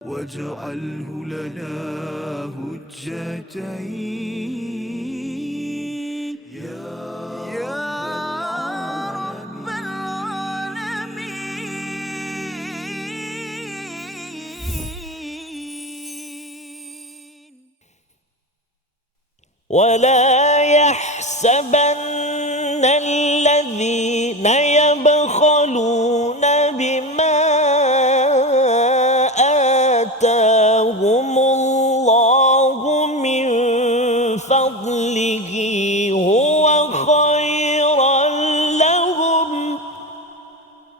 واجعله لنا هجتين يا رب العالمين. ولا يحسبن الذين يبخلون بما آتاهم الله من فضله هو خيرا لهم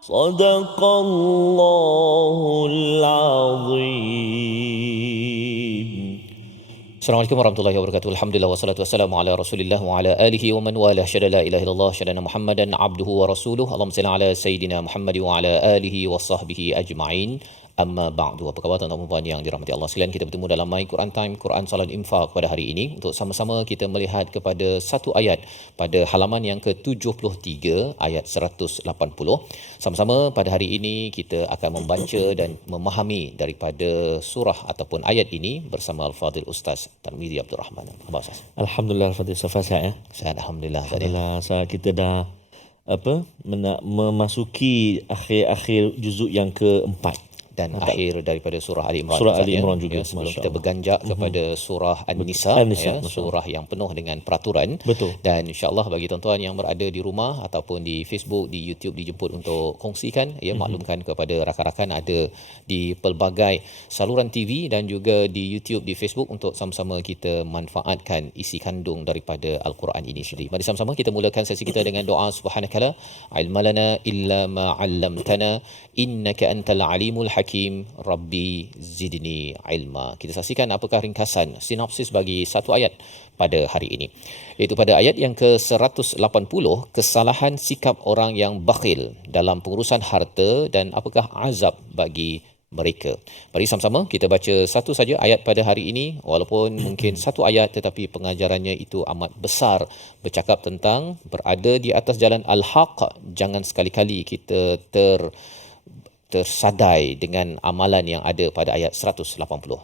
صدق الله العظيم. Assalamualaikum warahmatullahi wabarakatuh. Alhamdulillah wassalatu wassalamu ala Rasulillah wa ala alihi wa man walah. Syada la ilaha illallah, syadana Muhammadan abduhu wa rasuluh. Allahumma salli ala sayidina Muhammad wa ala alihi wa sahbihi ajma'in. Amma ba'du. Apa khabar tuan-tuan dan puan yang dirahmati Allah sekalian? Kita bertemu dalam My Quran Time, Quran Salat Infak pada hari ini untuk sama-sama kita melihat kepada satu ayat pada halaman yang ke-73 ayat 180. Sama-sama pada hari ini kita akan membaca dan memahami daripada surah ataupun ayat ini bersama Al-Fadhil Ustaz Tarmizi Abdul Rahman. Apa Ustaz? Alhamdulillah Al-Fadhil Safa sihat ya. Sihat alhamdulillah. Alhamdulillah kita dah memasuki akhir juzuk yang keempat dan akhir daripada surah Ali Imran. Surah Ali Imran juga. Sebelum kita berganjak kepada surah An-Nisa, surah yang penuh dengan peraturan. Betul. Dan insya-Allah bagi tuan-tuan yang berada di rumah ataupun di Facebook, di YouTube dijemput untuk kongsikan, maklumkan kepada rakan-rakan ada di pelbagai saluran TV dan juga di YouTube, di Facebook untuk sama-sama kita manfaatkan isi kandung daripada Al-Quran ini sendiri. Mari sama-sama kita mulakan sesi kita dengan doa subhanakala ilmalana illa ma 'allamtana innaka antal alimul hakim rabbi zidni ilma. Kita saksikan apakah ringkasan sinopsis bagi satu ayat pada hari ini, iaitu pada ayat yang ke-180, kesalahan sikap orang yang bakhil dalam pengurusan harta dan apakah azab bagi mereka. Mari sama-sama kita baca satu saja ayat pada hari ini, walaupun mungkin satu ayat tetapi pengajarannya itu amat besar, bercakap tentang berada di atas jalan al-haq. Jangan sekali-kali kita tersadai dengan amalan yang ada pada ayat 180.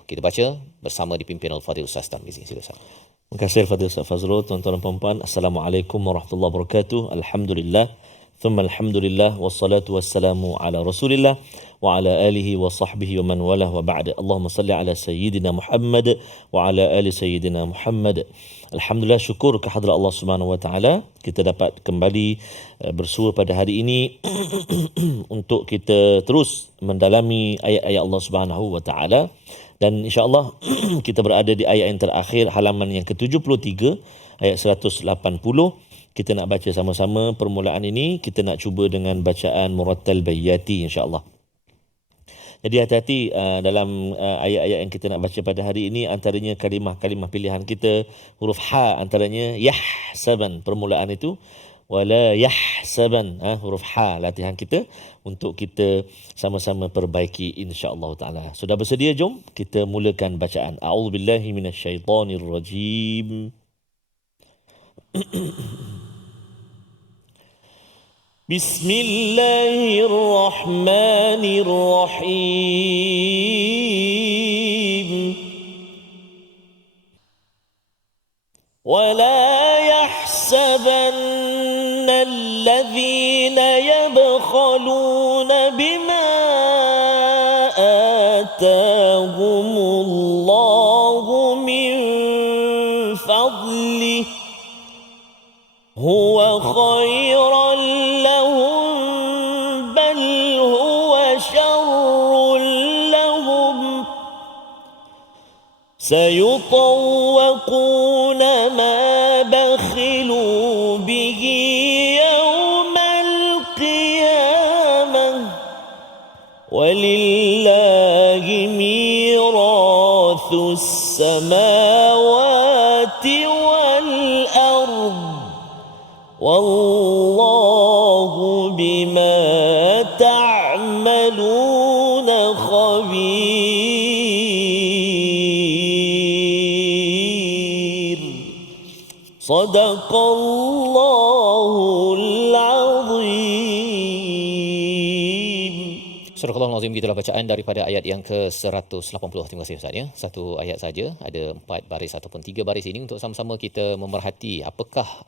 Kita baca bersama dipimpin Al-Fadhil Ustaz Tarmizi. Silakan. Terima kasih Al-Fadhil Ustaz Fazrul. Tuan-tuan dan puan-puan, Assalamualaikum warahmatullahi wabarakatuh. Alhamdulillah, thumma alhamdulillah, wassalatu wassalamu ala Rasulillah wa ala alihi wa sahbihi wa man walah wa ba'da. Allahumma salli ala sayyidina Muhammad wa ala ali sayyidina Muhammad. Alhamdulillah, syukur kehadrat Allah Subhanahu wa taala kita dapat kembali bersua pada hari ini untuk kita terus mendalami ayat-ayat Allah Subhanahu wa taala, dan insya-Allah kita berada di ayat yang terakhir halaman yang ke-73 ayat 180. Kita nak baca sama-sama permulaan ini. Kita nak cuba dengan bacaan murattal bayyati insya-Allah. Jadi hati-hati dalam ayat-ayat yang kita nak baca pada hari ini, antaranya kalimah-kalimah pilihan kita, huruf ha antaranya yahsaban permulaan itu, wala yahsaban huruf ha latihan kita untuk kita sama-sama perbaiki insya-Allah taala. Sudah bersedia? Jom kita mulakan bacaan. A'udzubillahi minasyaitonirrajim. Bismillahirrahmanirrahim. ولا يحسبن الذين يبخلون بما آتاهم الله من فضله هو خيرا لهم بل هو شر لهم سيطوقون ما بخلوا به يوم القيامة ولله ميراث السماوات والأرض والله بما تعملون خبير صدق الله العظيم. Surah Astagfirullahalazim, gitulah bacaan daripada ayat yang ke-180. Terima kasih Ustaz ya. Satu ayat saja, ada 4 baris ataupun 3 baris ini untuk sama-sama kita memerhati apakah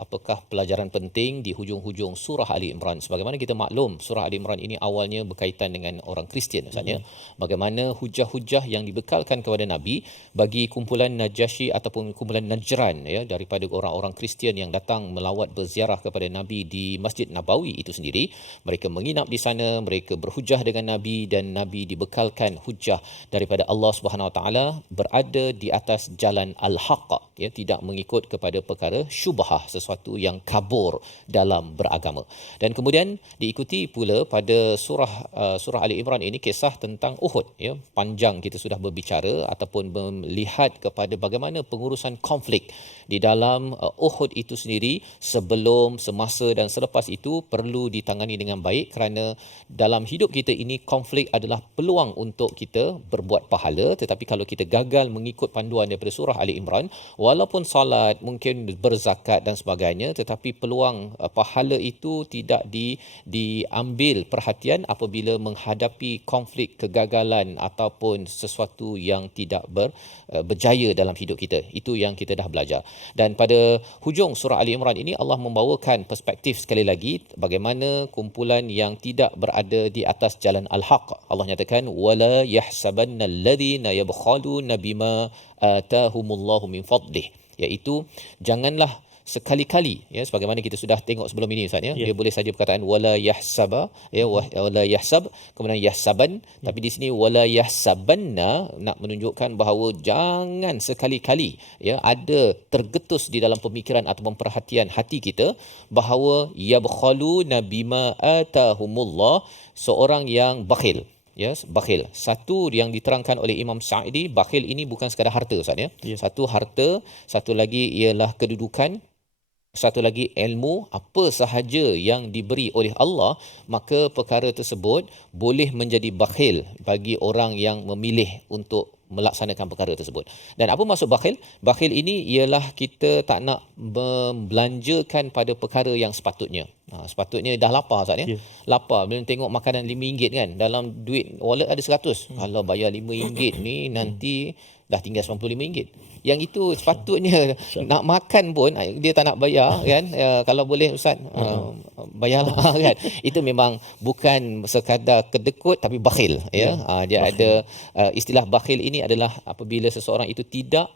pelajaran penting di hujung-hujung surah Ali Imran. Sebagaimana kita maklum, surah Ali Imran ini awalnya berkaitan dengan orang Kristian Ustaz ya. Bagaimana hujah-hujah yang dibekalkan kepada Nabi bagi kumpulan Najasyi ataupun kumpulan Najran ya, daripada orang-orang Kristian yang datang melawat berziarah kepada Nabi di Masjid Nabawi itu sendiri. Mereka menginap di sana, mereka berhujah dengan Nabi dan Nabi dibekalkan hujah daripada Allah Subhanahu Wa Taala berada di atas jalan al-haq ya, tidak mengikut kepada perkara syubhah, sesuatu yang kabur dalam beragama. Dan kemudian diikuti pula pada surah Ali Imran ini kisah tentang Uhud ya. Panjang kita sudah berbicara ataupun melihat kepada bagaimana pengurusan konflik di dalam Uhud itu sendiri sebelum, semasa dan selepas itu perlu ditangani dengan baik, kerana dalam hidup kita ini konflik adalah peluang untuk kita berbuat pahala. Tetapi kalau kita gagal mengikut panduan daripada surah Ali Imran, walaupun salat, mungkin berzakat dan sebagainya, tetapi peluang pahala itu tidak diambil perhatian apabila menghadapi konflik, kegagalan ataupun sesuatu yang tidak berjaya dalam hidup kita. Itu yang kita dah belajar. Dan pada hujung surah Ali Imran ini Allah membawakan perspektif sekali lagi bagaimana kumpulan yang tidak berada di atas jalan al-haq. Allah nyatakan wala yahsabanna alladhina yabkhaluna bima atahumullahu min fadlih, iaitu janganlah sekali-kali ya, sebagaimana kita sudah tengok sebelum ini Ustaz ya, dia boleh saja perkataan wala yahsaba ya, wala yahsab kemudian yahsaban, tapi di sini wala yahsabanna nak menunjukkan bahawa jangan sekali-kali ya ada tergetus di dalam pemikiran ataupun perhatian hati kita bahawa yabkhaluna bima atahumullah, seorang yang bakhil. Yes, bakhil. Satu yang diterangkan oleh Imam Sa'idi, bakhil ini bukan sekadar harta Ustaz ya. Satu harta, satu lagi ialah kedudukan, satu lagi ilmu. Apa sahaja yang diberi oleh Allah, maka perkara tersebut boleh menjadi bakhil bagi orang yang memilih untuk melaksanakan perkara tersebut. Dan apa maksud bakhil? Bakhil ini ialah kita tak nak membelanjakan pada perkara yang sepatutnya. Sepatutnya dah lapar Ustaz ya. Lapar bila tengok makanan RM5 kan, dalam duit wallet ada 100. Kalau bayar RM5 ni nanti dah tinggal RM95. Yang itu sepatutnya nak makan pun dia tak nak bayar kan. Kalau boleh Ustaz bayarlah kan. Itu memang bukan sekadar kedekut tapi bakhil ya. Dia ada istilah bakhil ini adalah apabila seseorang itu tidak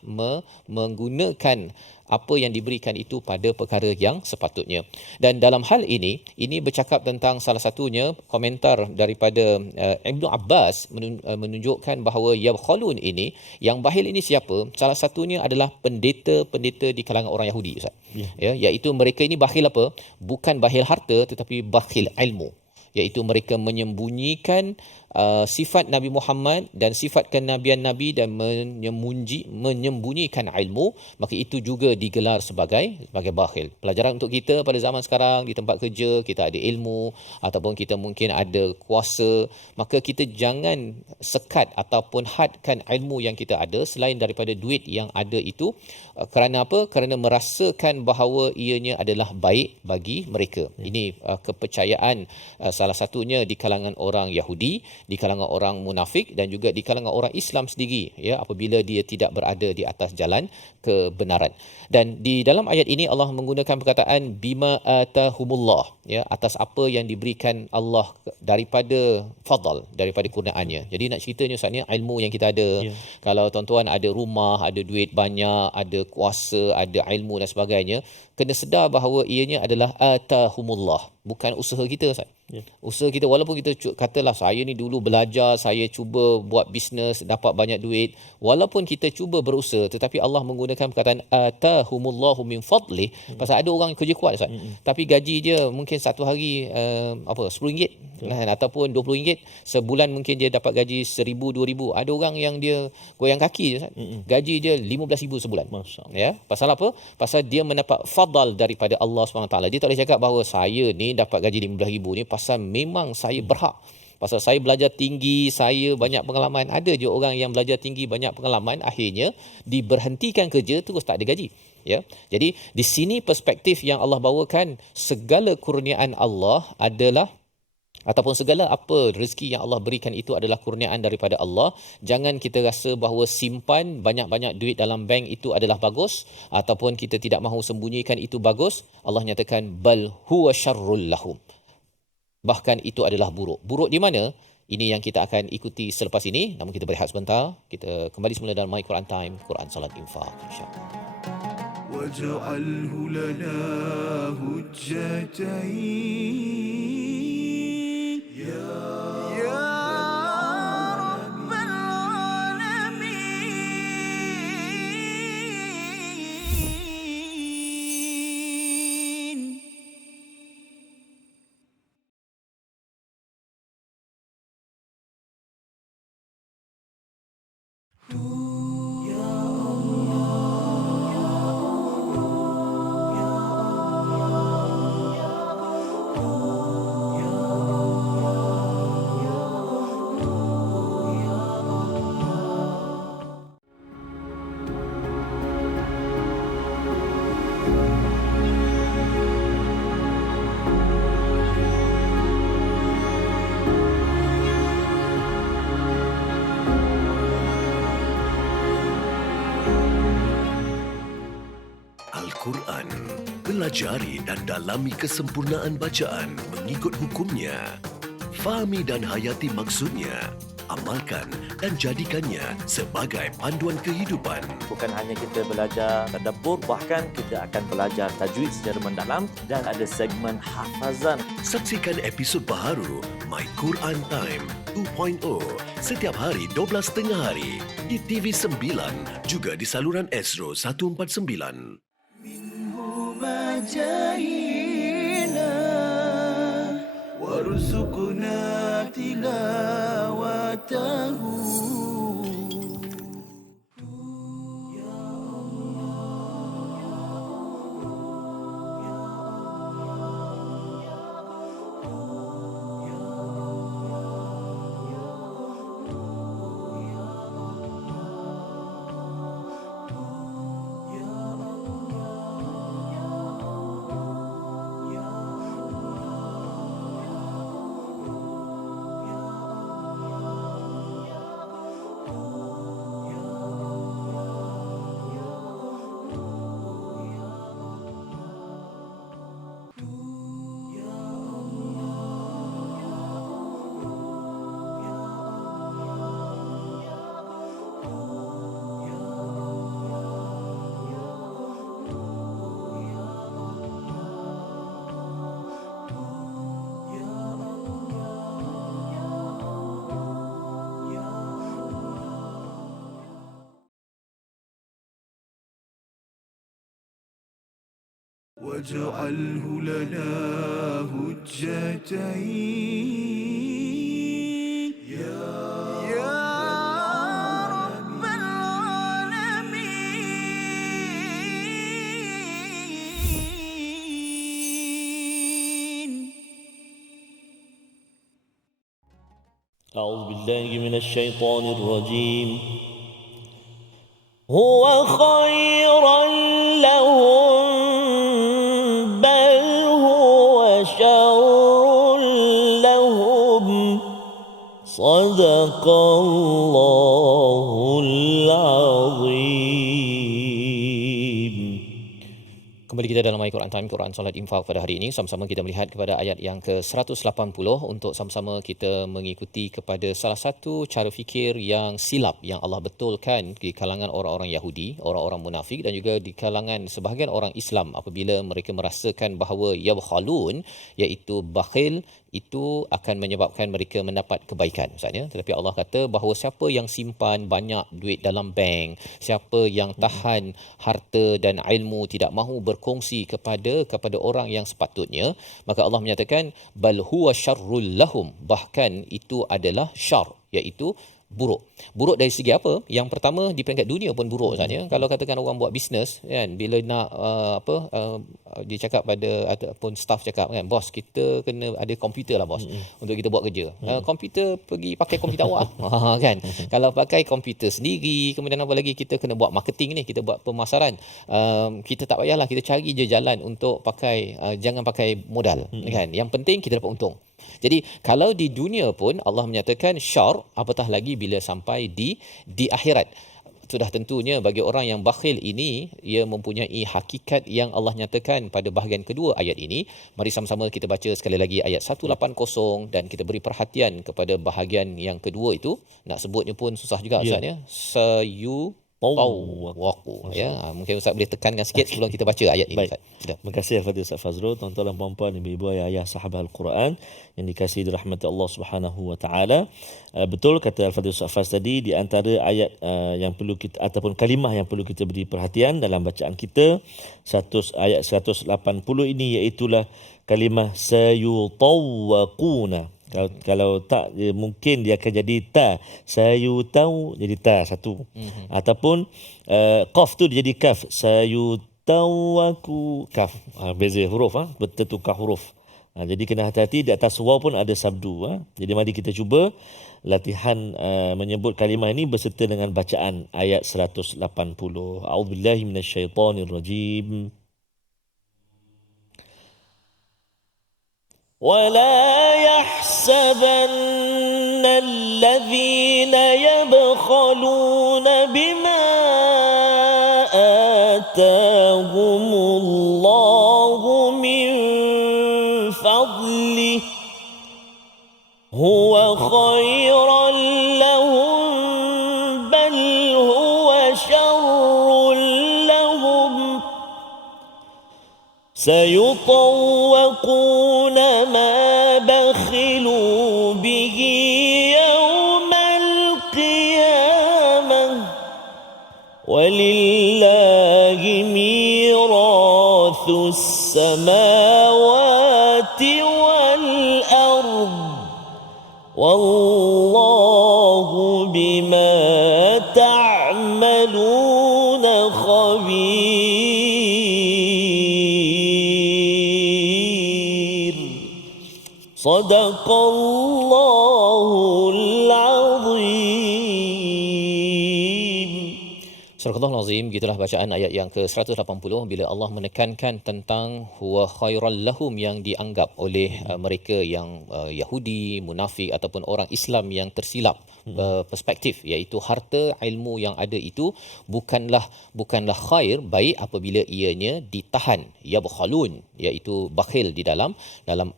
menggunakan apa yang diberikan itu pada perkara yang sepatutnya. Dan dalam hal ini bercakap tentang salah satunya komentar daripada Ibnu Abbas menunjukkan bahawa yabkhalun ini, yang bakhil ini siapa? Salah satunya adalah pendeta-pendeta di kalangan orang Yahudi Ustaz. Ya, iaitu mereka ini bakhil apa? Bukan bakhil harta tetapi bakhil ilmu. Iaitu mereka menyembunyikan sifat Nabi Muhammad dan sifat kenabian Nabi dan menyembunyikan ilmu, maka itu juga digelar sebagai bakhil. Pelajaran untuk kita pada zaman sekarang, di tempat kerja kita ada ilmu ataupun kita mungkin ada kuasa, maka kita jangan sekat ataupun hadkan ilmu yang kita ada selain daripada duit yang ada itu. Kerana apa? Kerana merasakan bahawa ianya adalah baik bagi mereka. Ini kepercayaan salah satunya di kalangan orang Yahudi, di kalangan orang munafik dan juga di kalangan orang Islam sendiri ya, apabila dia tidak berada di atas jalan kebenaran. Dan di dalam ayat ini Allah menggunakan perkataan bima atahumullah ya, atas apa yang diberikan Allah daripada fadl, daripada kurniaannya. Jadi nak ceritanya Ustaz ni, ilmu yang kita ada, kalau tuan-tuan ada rumah, ada duit banyak, ada kuasa, ada ilmu dan sebagainya, kena sedar bahawa ianya adalah atahumullah, bukan usaha kita Ustaz. Usaha kita, walaupun kita katalah saya ni dulu belajar, saya cuba buat bisnes, dapat banyak duit, walaupun kita cuba berusaha, tetapi Allah menggunakan perkataan atahumullahu min fadlih. Pasal ada orang kerja kuat Ustaz, tapi gaji dia mungkin satu hari RM10 kan, ataupun RM20, sebulan mungkin dia dapat gaji RM1,000, RM2,000. Ada orang yang dia goyang kaki je Ustaz, gaji dia RM15,000 sebulan. Ya, pasal apa? Pasal dia mendapat fadal daripada Allah SWT. Dia tak boleh cakap bahawa saya ni dapat gaji RM15,000 ni pasal memang saya berhak, pasal saya belajar tinggi, saya banyak pengalaman. Ada je orang yang belajar tinggi, banyak pengalaman, akhirnya diberhentikan kerja terus tak ada gaji. Ya, jadi di sini perspektif yang Allah bawakan, segala kurniaan Allah adalah ataupun segala apa rezeki yang Allah berikan itu adalah kurniaan daripada Allah. Jangan kita rasa bahawa simpan banyak-banyak duit dalam bank itu adalah bagus, ataupun kita tidak mahu sembunyikan itu bagus. Allah nyatakan bal huwa syarrul lahum, bahkan itu adalah buruk. Buruk di mana? Ini yang kita akan ikuti selepas ini. Namun kita berehat sebentar. Kita kembali semula dalam My Quran Time, Quran Salat Infak, insya-Allah. واجعله لنا هجتين يا رب العالمين. Al-Quran. Pelajari dan dalami kesempurnaan bacaan mengikut hukumnya. Fahami dan hayati maksudnya. Amalkan dan jadikannya sebagai panduan kehidupan. Bukan hanya kita belajar tadabbur, bahkan kita akan belajar tajwid secara mendalam dan ada segmen hafazan. Saksikan episod baharu My Quran Time 2.0 setiap hari 12.30 hari di TV9 juga di saluran Astro 149. جاهنا وارزقنا تلاوته واجعله لنا هجتين يا رب العالمين. أعوذ بالله من الشيطان الرجيم. هو خيرا لهم بل هو شر لهم صدق الله العظيم. Kembali kita dalam Al-Quran Time, Quran Salat Infak pada hari ini. Sama-sama kita melihat kepada ayat yang ke-180 untuk sama-sama kita mengikuti kepada salah satu cara fikir yang silap yang Allah betulkan di kalangan orang-orang Yahudi, orang-orang munafik dan juga di kalangan sebahagian orang Islam apabila mereka merasakan bahawa yabkhalun, iaitu bakhil, itu akan menyebabkan mereka mendapat kebaikan misalnya. Tetapi Allah kata bahawa siapa yang simpan banyak duit dalam bank, siapa yang tahan harta dan ilmu, tidak mahu berkongsi kepada orang yang sepatutnya, maka Allah menyatakan bal huwa syarrul lahum, bahkan itu adalah syar, iaitu buruk. Buruk dari segi apa? Yang pertama, di peringkat dunia pun buruk saja. Kalau katakan orang buat bisnes kan, bila nak dia cakap pada ataupun staff cakap kan, bos kita kena ada komputer lah bos untuk kita buat kerja. Komputer pergi pakai komputer awak kan. Kalau pakai komputer sendiri, kemudian apa lagi, kita kena buat marketing ni, kita buat pemasaran. Kita tak payahlah, kita cari je jalan untuk pakai jangan pakai modal kan. Yang penting kita dapat untung. Jadi kalau di dunia pun Allah menyatakan syar, apatah lagi bila sampai di akhirat. Sudah tentunya bagi orang yang bakhil ini, ia mempunyai hakikat yang Allah nyatakan pada bahagian kedua ayat ini. Mari sama-sama kita baca sekali lagi ayat 180 dan kita beri perhatian kepada bahagian yang kedua itu. Nak sebutnya pun susah juga Ustaz ya. Sayutawwaqu. Ya, mungkin Ustaz boleh tekankan sikit sebelum kita baca ayat ini. Baik. Terima kasih kepada Ustaz Fazrul, tuan-tuan dan puan-puan, ibu-ibu, ayah-ayah sahabat Al-Quran yang dikasihi dirahmati Allah Subhanahu wa taala. Betul kata Al-Fadhil Ustaz Faz tadi, di antara ayat yang perlu kita ataupun kalimah yang perlu kita beri perhatian dalam bacaan kita, ayat 180 ini iaitulah kalimah sayutawwaquna. Kalau tak mungkin dia akan jadi ta, sayutau jadi ta satu. Ataupun qaf tu dia jadi kaf, sayutawwaku kaf. Beza huruf bertukar huruf. Jadi kena hati-hati, di atas waw pun ada sabdu. Jadi mari kita cuba latihan menyebut kalimah ini berserta dengan bacaan ayat 180. A'udzubillahi minasyaitonirrajim. ولا يحسبن الذين يبخلون بما آتاهم الله من فضله هو خيرا لهم بل هو شر لهم سيطوقون ما بخلوا به يوم القيامة ولله ميراث السماوات والأرض والله بما تعملون خبير. صدق الله العظيم. Surah Al-Azim, gitulah bacaan ayat yang ke-180 bila Allah menekankan tentang huwa khairal lahum yang dianggap oleh mereka yang Yahudi, munafik ataupun orang Islam yang tersilap perspektif, iaitu harta ilmu yang ada itu bukanlah khair, baik apabila ianya ditahan, yabkhalun, iaitu bakhil di dalam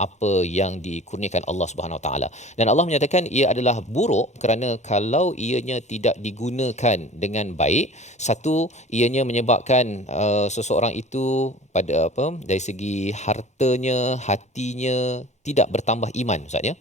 apa yang dikurniakan Allah Subhanahu Wa Taala. Dan Allah menyatakan ia adalah buruk kerana kalau ianya tidak digunakan dengan baik, satu, ianya menyebabkan seseorang itu pada dari segi hartanya, hatinya tidak bertambah iman, Ustaz ya.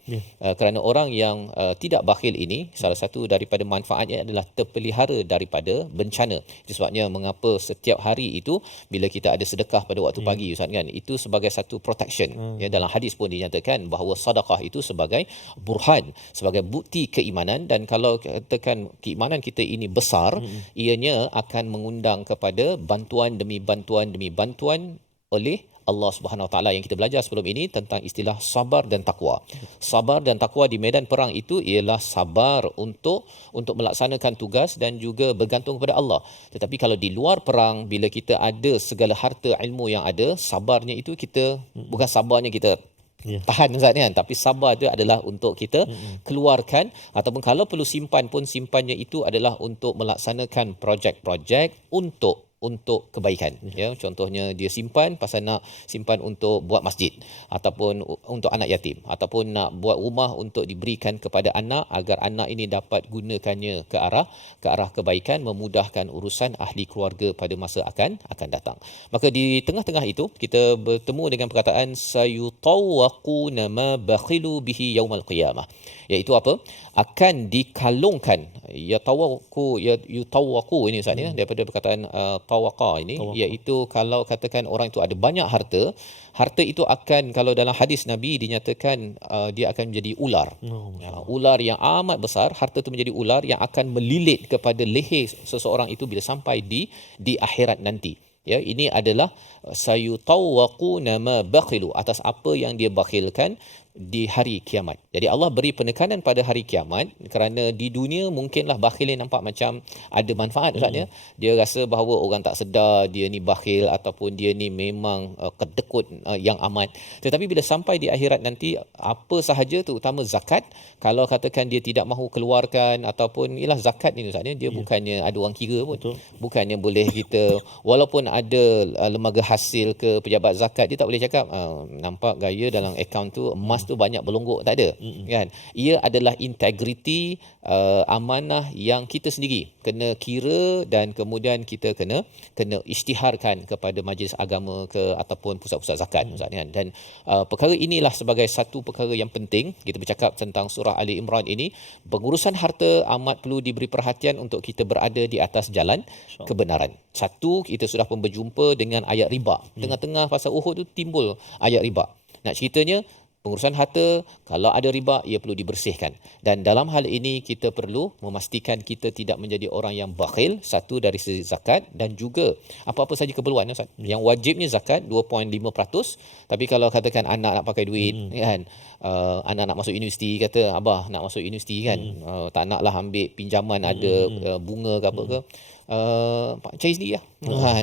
Kerana orang yang tidak bakhil ini, salah satu daripada manfaatnya adalah terpelihara daripada bencana. Itu sebabnya mengapa setiap hari itu bila kita ada sedekah pada waktu pagi, Ustaz kan, itu sebagai satu protection. Ya, dalam hadis pun dinyatakan bahawa sedekah itu sebagai burhan, sebagai bukti keimanan, dan kalau katakan keimanan kita ini besar, ianya akan mengundang kepada bantuan demi bantuan demi bantuan oleh Allah Subhanahu Wa Taala. Yang kita belajar sebelum ini tentang istilah sabar dan takwa. Sabar dan takwa di medan perang itu ialah sabar untuk melaksanakan tugas dan juga bergantung kepada Allah. Tetapi kalau di luar perang, bila kita ada segala harta ilmu yang ada, sabarnya itu kita bukan sabarnya kita tahan, Ustaz kan, tapi sabar itu adalah untuk kita keluarkan, ataupun kalau perlu simpan pun simpannya itu adalah untuk melaksanakan projek-projek untuk kebaikan. Ya, contohnya dia simpan pasal nak simpan untuk buat masjid, ataupun untuk anak yatim, ataupun nak buat rumah untuk diberikan kepada anak agar anak ini dapat gunakannya ke arah kebaikan, memudahkan urusan ahli keluarga pada masa akan datang. Maka di tengah-tengah itu kita bertemu dengan perkataan sayutawwaquna ma bakhilu bihi yaumal qiyamah, iaitu apa? Akan dikalungkan. Yutawwaqu ini Ustaz ya, daripada perkataan tawaqa ini, iaitu kalau katakan orang itu ada banyak harta itu akan, kalau dalam hadis Nabi dinyatakan dia akan menjadi ular. Ular yang amat besar, harta itu menjadi ular yang akan melilit kepada leher seseorang itu bila sampai di akhirat nanti. Ya, ini adalah sayutawwaquna ma bakhilu, atas apa yang dia bakhilkan di hari kiamat. Jadi Allah beri penekanan pada hari kiamat kerana di dunia mungkinlah bakhil ni nampak macam ada manfaat Ustaz ya. Dia rasa bahawa orang tak sedar dia ni bakhil ataupun dia ni memang kedekut yang amat. Tetapi bila sampai di akhirat nanti apa sahaja terutama zakat, kalau katakan dia tidak mahu keluarkan ataupun ialah zakat ni Ustaz ya, dia bukannya ada orang kira pun. Betul. Bukannya boleh kita walaupun ada lembaga hasil ke pejabat zakat, dia tak boleh cakap nampak gaya dalam akaun tu emas tu banyak berlonggok, tak ada kan. Ia adalah integriti amanah yang kita sendiri kena kira dan kemudian kita kena isytiharkan kepada majlis agama ke ataupun pusat-pusat zakat Ustaz kan. Dan perkara inilah sebagai satu perkara yang penting kita bercakap tentang surah Ali Imran ini. Pengurusan harta amat perlu diberi perhatian untuk kita berada di atas jalan kebenaran. Satu, kita sudah pun berjumpa dengan ayat riba. Tengah-tengah pasal Uhud tu timbul ayat riba. Nak ceritanya pengurusan harta, kalau ada riba, ia perlu dibersihkan. Dan dalam hal ini, kita perlu memastikan kita tidak menjadi orang yang bakhil, satu dari segi zakat, dan juga apa-apa saja keperluan. Yang wajibnya zakat, 2.5%. Tapi kalau katakan anak nak pakai duit, kan, anak nak masuk universiti, kata, abah nak masuk universiti kan, tak naklah ambil pinjaman ada bunga ke apa ke. Cari sendiri lah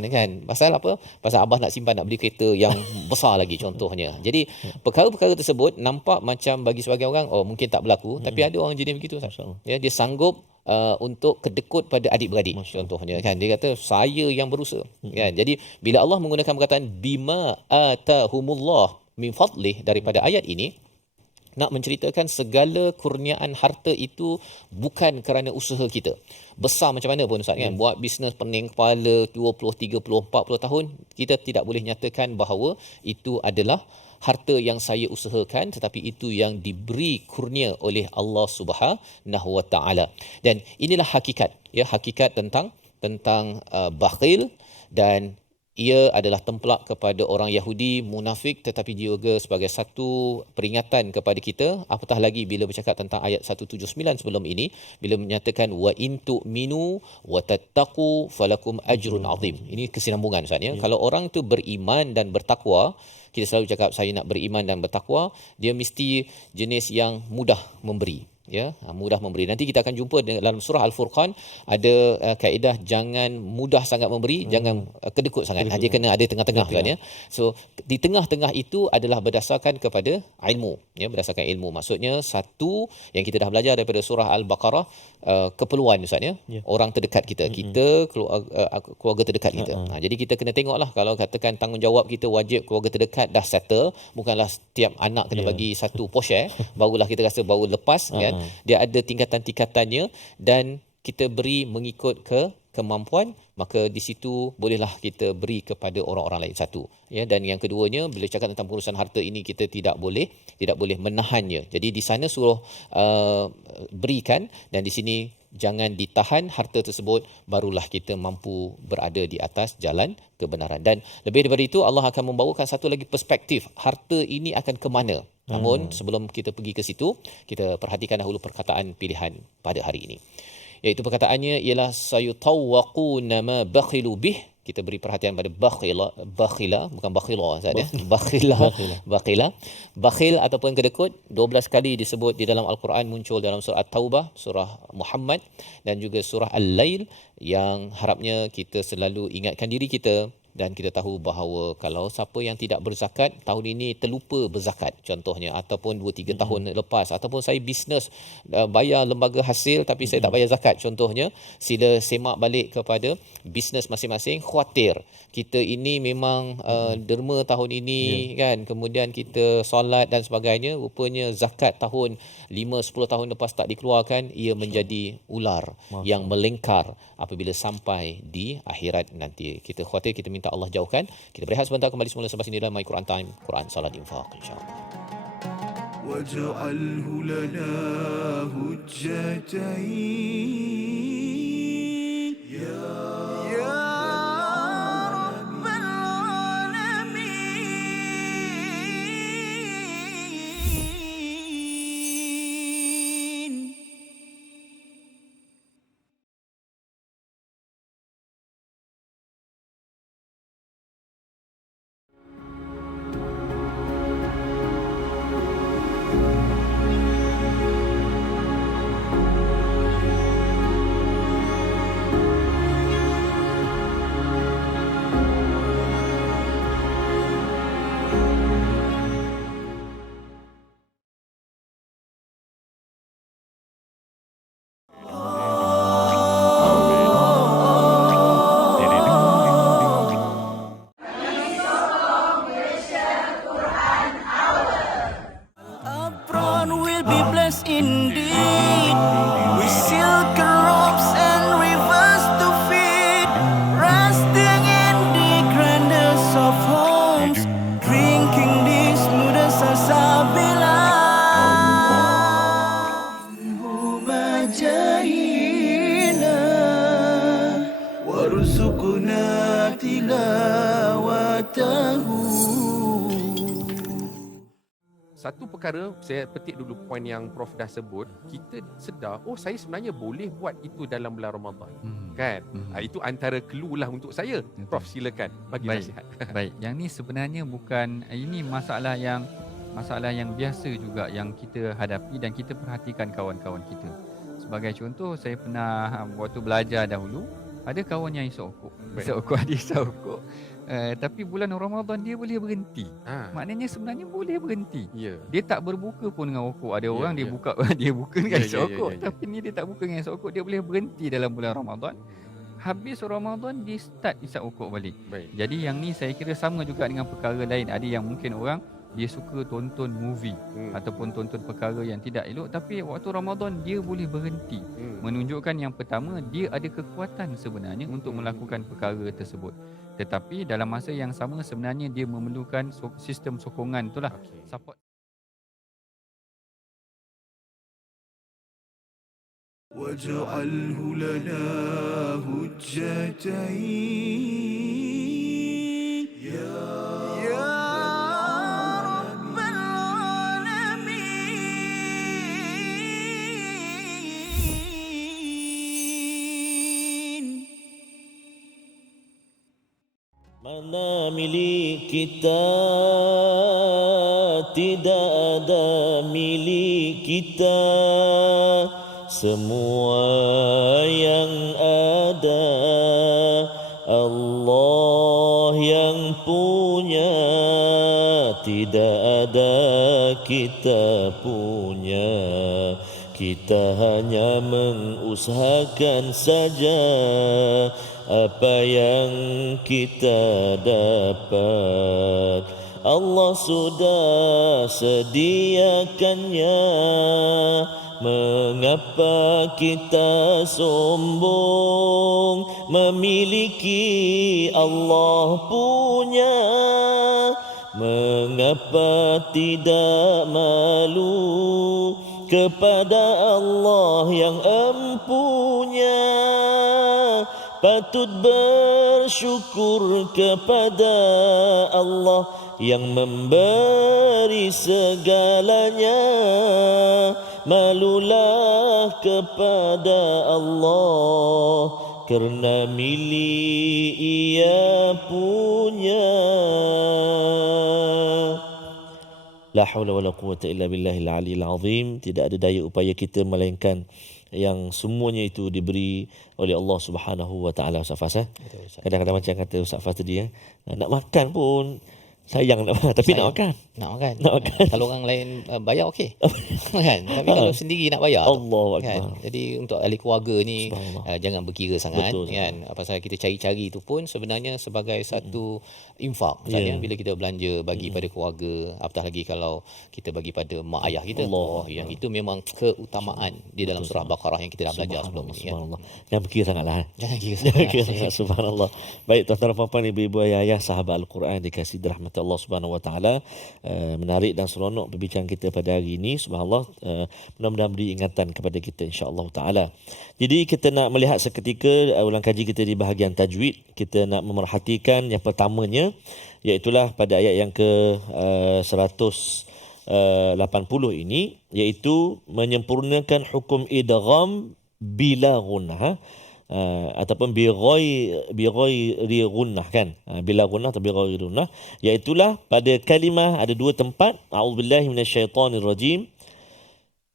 kan. Pasal apa? Pasal abah nak simpan, nak beli kereta yang besar lagi contohnya. Jadi perkara-perkara tersebut nampak macam bagi sebagian orang mungkin tak berlaku, tapi ada orang jenis begitu ya, dia sanggup untuk kedekut pada adik-beradik contohnya kan. Dia kata saya yang berusaha kan. Jadi bila Allah menggunakan perkataan bima atahumullah min fadlih daripada ayat ini, nak menceritakan segala kurniaan harta itu bukan kerana usaha kita. Besar macam mana pun Ustaz kan, buat bisnes pening kepala 20, 30, 40 tahun, kita tidak boleh nyatakan bahawa itu adalah harta yang saya usahakan, tetapi itu yang diberi kurnia oleh Allah Subhanahu Wa Taala. Dan inilah hakikat hakikat tentang bakhil, dan ia adalah templak kepada orang Yahudi munafik, tetapi juga sebagai satu peringatan kepada kita, apatah lagi bila bercakap tentang ayat 179 sebelum ini, bila menyatakan wa in tu'minu wa tattaqu falakum ajrun azim. Ini kesinambungan Ustaz ya. Kalau orang tu beriman dan bertakwa, kita selalu cakap saya nak beriman dan bertakwa, dia mesti jenis yang mudah memberi. Mudah memberi. Nanti kita akan jumpa dalam surah Al-Furqan ada kaedah jangan mudah sangat memberi, jangan kedekut sangat. Dia kena ada tengah-tengah kan ya. So di tengah-tengah itu adalah berdasarkan kepada ilmu, berdasarkan ilmu. Maksudnya satu yang kita dah belajar daripada surah Al-Baqarah, keperluan Ustaz ya. Orang terdekat kita, keluarga terdekat kita. Jadi kita kena tengoklah, kalau katakan tanggungjawab kita wajib keluarga terdekat dah settle, bukanlah setiap anak kena bagi satu portion barulah kita rasa baru lepas kan. Dia ada tingkatan-tingkatannya dan kita beri mengikut kemampuan, maka di situ bolehlah kita beri kepada orang-orang lain satu. Dan yang keduanya, bila cakap tentang pengurusan harta ini, kita tidak boleh menahannya. Jadi di sana suruh berikan, dan di sini jangan ditahan harta tersebut, barulah kita mampu berada di atas jalan kebenaran. Dan lebih daripada itu, Allah akan membawakan satu lagi perspektif, harta ini akan ke mana. Namun sebelum kita pergi ke situ, kita perhatikan dahulu perkataan pilihan pada hari ini. Iaitu perkataannya ialah sayutawwaquna ma bakhilu bih. Kita beri perhatian pada bakhila, bukan bakhila saja. Bakhila. Bakhil ataupun kedekut 12 kali disebut di dalam Al-Quran, muncul dalam surah At-Taubah, surah Muhammad dan juga surah Al-Lail, yang harapnya kita selalu ingatkan diri kita. Dan kita tahu bahawa kalau siapa yang tidak berzakat tahun ini terlupa berzakat contohnya, ataupun 2-3 tahun lepas, ataupun saya bisnes bayar lembaga hasil tapi saya tak bayar zakat contohnya, sila semak balik kepada bisnes masing-masing. Khawatir kita ini memang derma tahun ini kan, kemudian kita solat dan sebagainya, rupanya zakat tahun 5-10 tahun lepas tak dikeluarkan, ia menjadi ular yang melingkar apabila sampai di akhirat nanti. Kita khawatir, kita minta Allah jauhkan. Kita berehat sebentar, kembali semula selepas ini dalam My Quran Time, Quran Salat Infaq, insya-Allah. Waj'alhu lana hujjatain ya rabbal alamin. وارزقنا تلاوته. Satu perkara, saya petik dulu poin yang Prof dah sebut, kita sedar, oh saya sebenarnya boleh buat itu dalam bulan Ramadan. Kan? Itu antara clue lah untuk saya. Prof silakan bagi nasihat. Baik, yang ni sebenarnya bukan, ini masalah yang biasa juga yang kita hadapi dan kita perhatikan kawan-kawan kita. Sebagai contoh, saya pernah waktu belajar dahulu, ada kawan yang isap okok. Dia isap okok. Tapi bulan Ramadan dia boleh berhenti. Maknanya sebenarnya boleh berhenti. Dia tak berbuka pun dengan okok. Ada orang dia buka dia buka dengan isap okok. Tapi ni dia tak buka dengan isap okok. Dia boleh berhenti dalam bulan Ramadan. Habis Ramadan dia start isap okok balik. Jadi yang ni saya kira sama juga dengan perkara lain. Ada yang mungkin orang dia suka tonton movie ataupun tonton perkara yang tidak elok, tapi waktu Ramadan dia boleh berhenti. Menunjukkan yang pertama, dia ada kekuatan sebenarnya untuk melakukan perkara tersebut. Tetapi dalam masa yang sama sebenarnya dia memerlukan sistem sokongan itulah, support. واجعله لنا هجتين يا رب العالمين. Mana milik kita, tidak ada milik kita. Semua yang ada Allah yang punya, tidak ada kita punya. Kita hanya mengusahakan saja apa yang kita dapat. Allah sudah sediakannya. Mengapa kita sombong memiliki Allah punya? Mengapa tidak malu kepada Allah yang empunya? Patut bersyukur kepada Allah yang memberi segalanya. Malulah kepada Allah kerana milik Ia punya. La haula wala quwwata illa billahil aliyil azim. Tidak ada daya upaya kita melainkan yang semuanya itu diberi oleh Allah Subhanahu wa taala. Ustaz Fas, kadang-kadang macam kata Ustaz Fas tadi, nak makan pun sayang tapi nak makan. Kalau orang lain bayar okey. Kan? Tapi kalau sendiri nak bayar. Allahu akbar. Kan? Jadi untuk ahli keluarga ni jangan berkira sangat. Betul, kan. Pasal kita cari-cari itu pun sebenarnya sebagai satu infak. Misalnya bila kita belanja bagi pada keluarga, apatah lagi kalau kita bagi pada mak ayah kita. Yang itu memang keutamaan di dalam surah Baqarah yang kita dah belajar sebelum ini. Subhanallah. Jangan berkira sangatlah. Jangan kira sangat. Subhanallah. Baik tuan-tuan dan puan-puan, ibu-ibu, ayah-ayah, sahabat Al-Quran dikasihi rahmat Allah Subhanahu wa taala. Menarik dan seronok perbincangan kita pada hari ini. Subhanallah. Mudah-mudahan beri ingatan kepada kita insya-Allah taala. Jadi kita nak melihat seketika ulang kaji kita di bahagian tajwid. Kita nak memerhatikan yang pertamanya, iaitulah pada ayat yang ke 180 ini, iaitu menyempurnakan hukum idgham bila gunnah. Ataupun bi ghairi gunnah, kan, bila gunnah atau bi ghairi gunnah, iaitulah pada kalimah ada dua tempat. A'udzubillahi minasyaitonir rajim.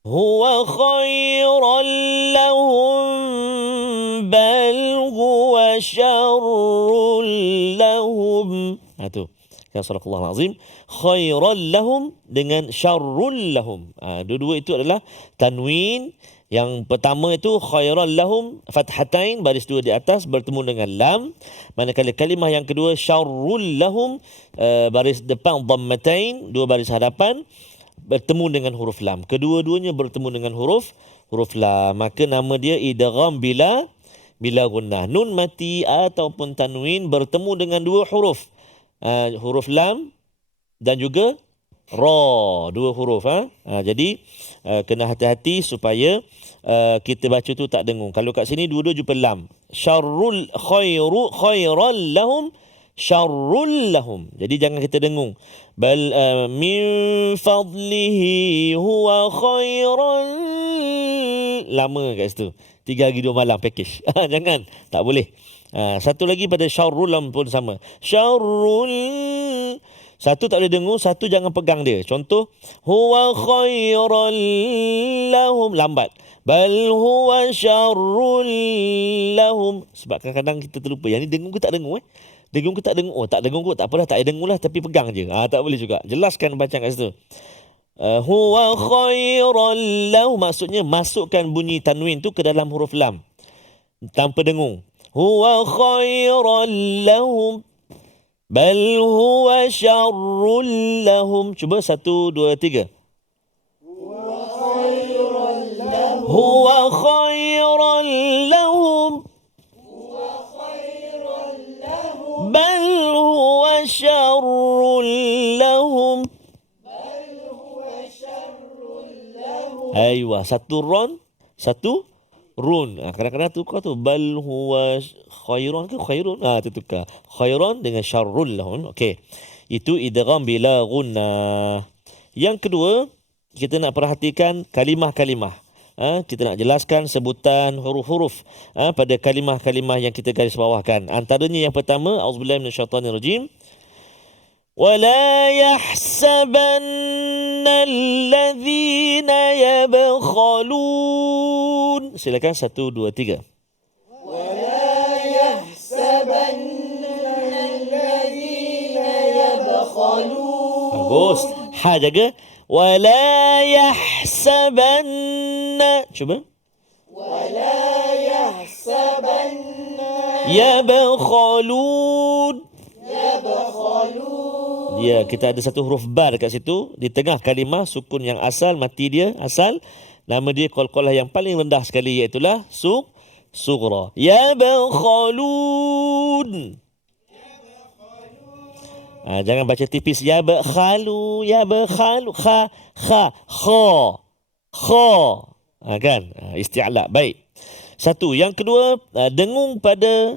Huwa khairan lahum bal huwa syarrul lahum. Itu kan, surah azim. Khairan lahum dengan syarrul lahum. Dua-dua itu adalah tanwin. Yang pertama itu khairan lahum, fathatain, baris dua di atas bertemu dengan lam. Manakala kalimah yang kedua syarrul lahum, baris depan dhammatain, dua baris hadapan, bertemu dengan huruf lam. Kedua-duanya bertemu dengan huruf lam. Maka nama dia idgham bila gunnah. Nun mati ataupun tanwin bertemu dengan dua huruf lam dan juga Ra, dua huruf. Jadi kena hati-hati supaya kita baca tu tak dengung. Kalau kat sini dua-dua jumpa lam. Syarrul khairal lahum, syarrul lahum. Jadi jangan kita dengung. Bal min fadlihi huwa khairan. Lama kat situ. 3 hari 2 malam package. Jangan, tak boleh. Satu lagi pada syarrul lahum pun sama. Syarrul, satu tak boleh dengung, satu jangan pegang dia. Contoh, huwa khairal lahum, lambat. Bal huwa syarrul lahum. Sebab kadang-kadang kita terlupa. Yang ni dengung ke tak dengung Dengung ke tak dengung? Oh, tak dengung kot. Tak apalah, tak dengung lah, tapi pegang je. Tak boleh juga. Jelaskan bacaan kat situ. Huwa khairal lahum, maksudnya masukkan bunyi tanwin tu ke dalam huruf lam. Tanpa dengung. Huwa khairal lahum. Bal huwa syarrul lahum. Cuba 1, 2, 3. Huwa khairal lahum. Bal huwa syarrul lahum. Aywa, satu ron, satu run. Kadang-kadang tukar tu. Bal huwa khairan ke khairun? Tu tukar. Khairan dengan syarrul lahum. Okey. Itu idgham bila gunnah. Yang kedua, kita nak perhatikan kalimah-kalimah. Kita nak jelaskan sebutan huruf-huruf pada kalimah-kalimah yang kita garis bawahkan. Antaranya yang pertama, auzubillahi minasyaitanirrajim. وَلَا يَحْسَبَنَّ الَّذِينَ يَبْخَلُونَ. Silakan 1, 2, 3. وَلَا يَحْسَبَنَّ الَّذِينَ يَبْخَلُونَ. Bagus. Ha jaga. وَلَا يَحْسَبَنَّ. Cuba. وَلَا يَحْسَبَنَّ يَبْخَلُونَ. يَبْخَلُونَ. Ya, kita ada satu huruf ba dekat situ. Di tengah kalimah, sukun yang asal, mati dia, asal. Nama dia qalqalah yang paling rendah sekali, iaitulah sughra. Yabkhalun. Jangan baca tipis. Yabkhalu, yabkhalu. Kha. Kan? Isti'la. Baik. Satu. Yang kedua, dengung pada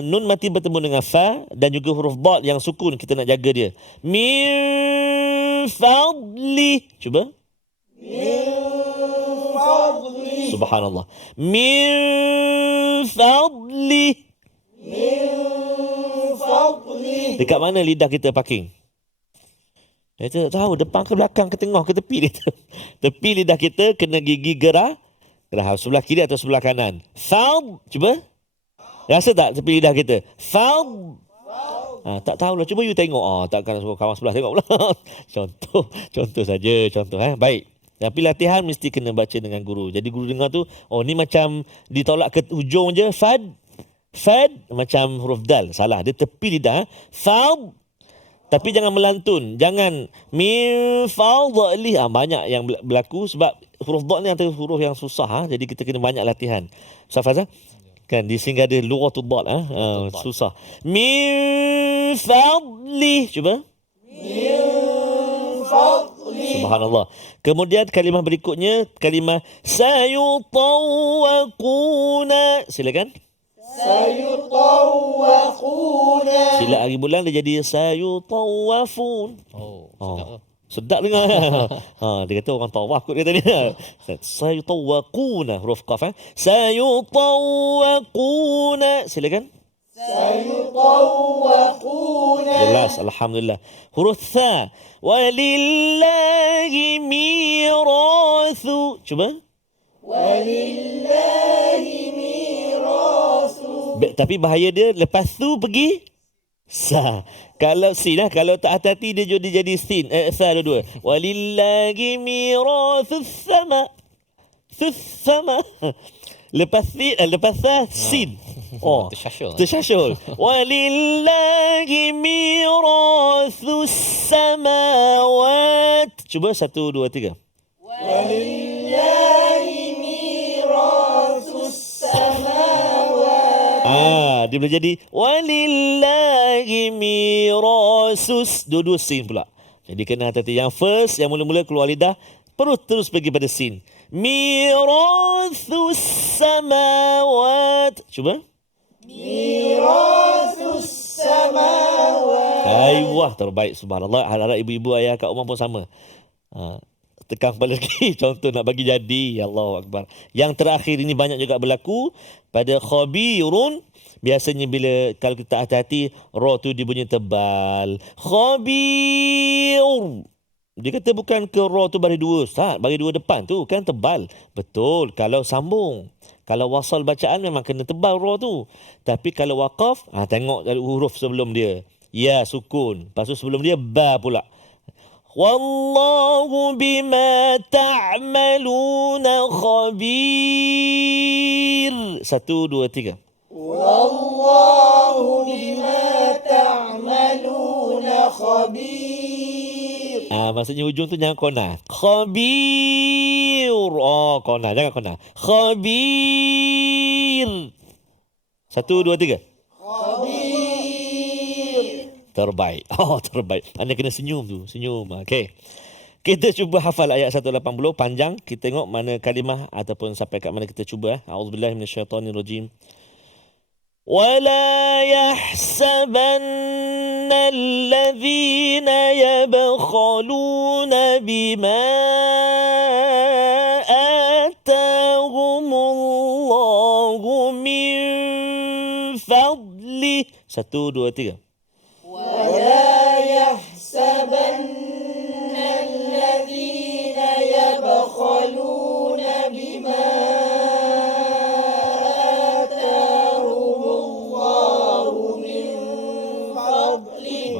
nun mati bertemu dengan fa dan juga huruf dad yang sukun, kita nak jaga dia. Min fadli. Cuba. Min fadli. Subhanallah. Min fadli. Min fadli. Dekat mana lidah kita parking? Kita tak tahu depan ke belakang ke tengah ke tepi kita. Tepi lidah kita kena gigi gerah sebelah kiri atau sebelah kanan. Fad. Cuba. Rasa tak tepi lidah kita? Fad. Tak tahulah. Cuba you tengok. Takkan kawan sebelah tengok pula. Contoh saja. Contoh. Baik. Tapi latihan mesti kena baca dengan guru. Jadi guru dengar tu, ni macam ditolak ke hujung je. Fad. Macam huruf dal. Salah. Dia tepi lidah. Fad. Tapi jangan melantun. Jangan min fadli. Banyak yang berlaku sebab huruf dad ni antara huruf yang susah. Jadi kita kena banyak latihan. Ustaz Fazal? Kan di sini ada lughatul dad. Susah. Min fadli. Cuba. Min fadli. Subhanallah. Kemudian kalimah berikutnya, kalimah sayutawwaquna. Silakan. Sayutawwaquna. Sila hari bulan dia jadi sayutawwafun. Sedap dengar. Dia kata orang tawaf kot dia tadi. Sayutawwaquna, huruf qaf. Sayutawwaquna. Silakan. Sayutawwaquna. Jelas, alhamdulillah. Huruf tha. Walillahi mirathu. Cuba. Walillahi mirathu. Tapi bahaya dia lepas tu pergi sa. Kalau sin kalau tak hati-hati dia jadi sin. Sa dua-dua. Walillahi mirathu sama. Sama. Lepas sa sin. Tersyashul. Walillahi mirathu samawat. Cuba 1, 2, 3. Walillahi mirathu samawat. Dia boleh jadi walillahi mirasus. Dua-dua sin pula. Jadi kena hati-hati. Yang first, yang mula-mula keluar lidah, terus pergi pada sin. Mirathus samawat. Cuba. Mirathus samawat. Wah, terbaik. Subhanallah. Harap ibu-ibu ayah kat rumah pun sama. Tekan kepala lagi. Contoh nak bagi jadi. Ya Allah Akbar. Yang terakhir ini banyak juga berlaku pada khabirun. Biasanya bila kalau kita hati-hati, ra tu dia bunyi tebal. Khabir. Dia kata bukan ke ra tu bagi dua, Ustaz. Bagi dua depan tu kan tebal. Betul. Kalau sambung. Kalau wasal bacaan memang kena tebal ra tu. Tapi kalau waqaf, tengok dari huruf sebelum dia. Ya, sukun. Lepas tu sebelum dia, ba pula. Wallahu bima ta'maluna khabir. 1, 2, 3. Wallahu bima ta'maluna khabir. Maksudnya hujung tu jangan kona. Khabir. Oh, kona. Jangan kona. Khabir. 1, 2, 3. Khabir. Terbaik. Oh, terbaik. Anda kena senyum tu. Senyum. Okey. Kita cuba hafal ayat 180 panjang. Kita tengok mana kalimah ataupun sampai kat mana kita cuba. A'udzubillahi minasyaitonirrajim. ولا يحسبن الذين يبخلون بما آتاهم الله من فضله 1, 2, 3 ولا يحسبن الذين يبخلون بما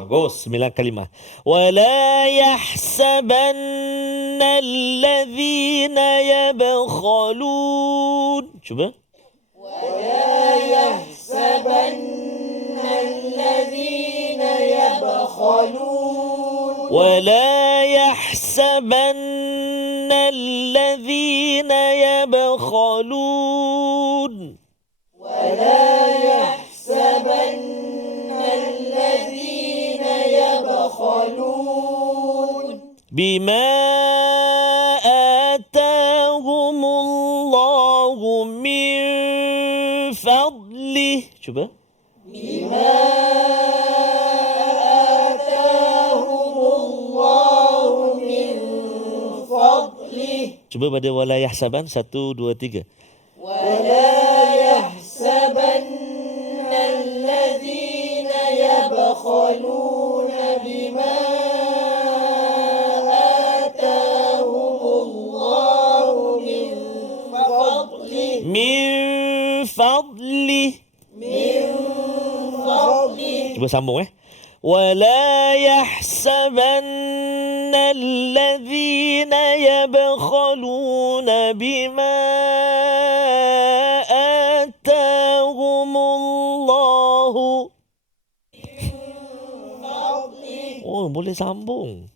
Bagus, 9 kalimah. وَلَا يَحْسَبَنَّ الَّذِينَ يَبْخَلُونَ. Cuba. وَلَا يَحْسَبَنَّ الَّذِينَ يَبْخَلُونَ. وَلَا يَحْسَبَنَّ الَّذِينَ يَبْخَلُونَ. وَلَا يَحْسَبَنَّ الَّذِينَ يَبْخَلُونَ بِمَا آتَاهُمُ اللَّهُ مِنْ فَضْلِهِ. Cuba. بِمَا آتَاهُمُ اللَّهُ مِنْ فَضْلِهِ. Cuba pada wala yahsaban 1, 2, 3. وَلَا يَحْسَبَنَّ الَّذِينَ يَبْخَلُونَ بِمَا آتَاهُمُ اللَّهُ مِنْ فَضْلِهِ. مِنْ فَضْلِهِ. مِنْ فَضْلِهِ. Cuba sambung ولا يحسبن الذين يبخلون بما آتاهم الله. Oh, boleh sambung.